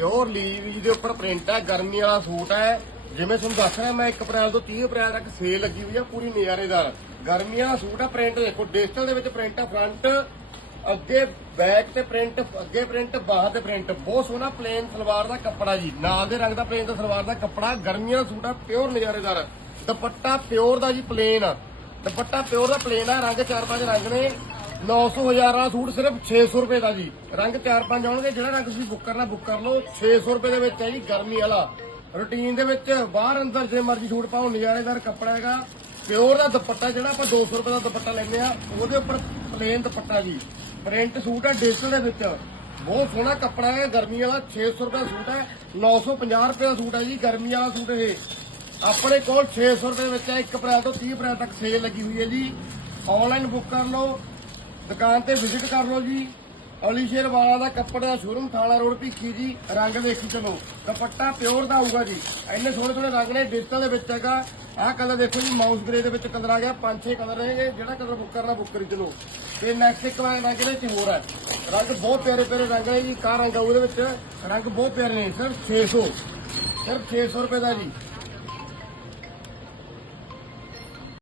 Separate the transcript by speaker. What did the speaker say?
Speaker 1: Pure ਲੀਵੀ ਦੇ ਉੱਪਰ print ਹੈ ਗਰਮੀ ਵਾਲਾ ਸੂਟ ਹੈ। ਜਿਵੇਂ ਤੁਹਾਨੂੰ ਦੱਸ ਰਿਹਾ, ਮੈਂ 1 ਅਪ੍ਰੈਲ ਤੋਂ 30 ਅਪ੍ਰੈਲ ਤੱਕ ਸੇਲ ਲੱਗੀ ਹੋਈ ਆ ਪੂਰੀ ਨਜ਼ਾਰੇਦਾਰ ਗਰਮੀ ਵਾਲਾ ਸੂਟ ਹੈ, ਪ੍ਰਿੰਟ ਦੇਖੋ ਡਿਜੀਟਲ ਦੇ ਵਿੱਚ ਪ੍ਰਿੰਟ ਹੈ ਫਰੰਟ ਅੱਗੇ ਬੈਕ ਤੇ ਪ੍ਰਿੰਟ, ਅੱਗੇ ਪ੍ਰਿੰਟ, ਬਾਹਰ ਤੇ ਪ੍ਰਿੰਟ। ਬਹੁਤ ਸੋਹਣਾ ਪਲੇਨ ਸਲਵਾਰ ਦਾ ਕੱਪੜਾ ਜੀ। ਨਾਲ ਦੇ ਰੰਗ ਦਾ ਪਲੇਨ ਦਾ ਸਲਵਾਰ ਦਾ ਕੱਪੜਾ, ਗਰਮੀਆਂ ਸੂਟ ਆ ਪਿਓਰ ਨਜ਼ਾਰੇਦਾਰ ਦੁਪੱਟਾ ਪਿਓਰ ਦਾ ਜੀ ਪਲੇਨ ਦੁਪੱਟਾ ਪਿਓਰ ਦਾ ਪਲੇਨ ਆ, ਰੰਗ ਚਾਰ ਪੰਜ ਰੰਗ ਨੇ। 900 ਹਜ਼ਾਰ ਵਾਲਾ ਸੂਟ ਸਿਰਫ 600 ਰੁਪਏ ਦਾ ਜੀ। ਰੰਗ ਚਾਰ ਪੰਜ ਆਉਣਗੇ, ਜਿਹੜਾ ਰੰਗ ਤੁਸੀਂ ਬੁੱਕ ਕਰਨਾ, ਬੁੱਕ ਕਰ ਲਓ। 600 ਰੁਪਏ ਦੇ ਵਿੱਚ ਹੈ ਜੀ, ਗਰਮੀ ਵਾਲਾ। ਰੂਟੀਨ ਦੇ ਵਿੱਚ ਬਾਹਰ ਅੰਦਰ ਜੇ ਮਰਜ਼ੀ ਸੂਟ ਪਾਓ, ਨਜ਼ਾਰੇਦਾਰ ਕੱਪੜਾ ਹੈਗਾ। ਪਿਓਰ ਦਾ ਦੁਪੱਟਾ, ਜਿਹੜਾ ਆਪਾਂ 200 ਰੁਪਏ ਦਾ ਦੁਪੱਟਾ ਲੈਂਦੇ ਆ ਉਹਦੇ ਉੱਪਰ ਪਲੇਨ ਦੁਪੱਟਾ ਜੀ। ਪ੍ਰਿੰਟ ਸੂਟ ਹੈ ਡਿਜੀਟਲ ਦੇ ਵਿੱਚ। ਬਹੁਤ ਸੋਹਣਾ ਕੱਪੜਾ ਹੈ, ਗਰਮੀ ਵਾਲਾ 600 ਰੁਪਏ ਦਾ ਸੂਟ ਹੈ। 950 ਰੁਪਏ ਦਾ ਸੂਟ ਹੈ ਜੀ, ਗਰਮੀ ਵਾਲਾ ਸੂਟ ਇਹ। ਆਪਣੇ ਕੋਲ 600 ਰੁਪਏ ਵਿੱਚ ਹੈ 1 ਅਪ੍ਰੈਲ ਤੋਂ 30 ਅਪ੍ਰੈਲ ਤੱਕ ਸੇਲ ਲੱਗੀ ਹੋਈ ਹੈ ਜੀ। ਆਨਲਾਈਨ ਬੁੱਕ ਕਰ ਲਓ। ਦੁਕਾਨ ਤੇ ਵਿਜ਼ਿਟ ਕਰ ਲਓ ਜੀ। ਅਲੀ ਸ਼ੇਰ ਵਾਲਾ ਦਾ ਕੱਪੜੇ ਦਾ ਸ਼ੋਰੂਮ ਥਾਣਾ ਰੋਡ ਭਿੱਖੀ ਜੀ। ਰੰਗ ਵੇਖੀ ਚਲੋ। ਦੁਪੱਟਾ ਪਿਓਰ ਦਾ ਆਊਗਾ ਜੀ। ਇੰਨੇ ਸੋਹਣੇ ਸੋਹਣੇ ਰੰਗ ਨੇ ਡਿਜੀਟਲ ਦੇ ਵਿੱਚ ਹੈਗਾ। ਆਹ ਕਲਰ ਦੇਖੋ ਜੀ ਮਾਊਸ ਗ੍ਰੇ ਦੇ ਵਿੱਚ ਕਲਰ ਆ ਗਿਆ। ਪੰਜ ਛੇ ਕਲਰ ਹੈਗੇ ਜਿਹੜਾ ਕਲਰ ਬੁੱਕ ਕਰਨਾ ਬੁੱਕ ਕਰੀ ਚਲੋ। ਤੇ ਨੈਕਸਟ ਇੱਕ ਵਾਰ ਰੰਗ ਦੇ ਵਿੱਚ ਹੋਰ ਹੈ। ਰੰਗ ਬਹੁਤ ਪਿਆਰੇ ਪਿਆਰੇ ਰੰਗ ਨੇ ਜੀ। ਕਾ ਰੰਗ ਆ ਉਹਦੇ ਵਿੱਚ? ਰੰਗ ਬਹੁਤ ਪਿਆਰੇ ਨੇ। ਸਿਰਫ 600 ਸਿਰਫ 600 ਰੁਪਏ ਦਾ ਜੀ।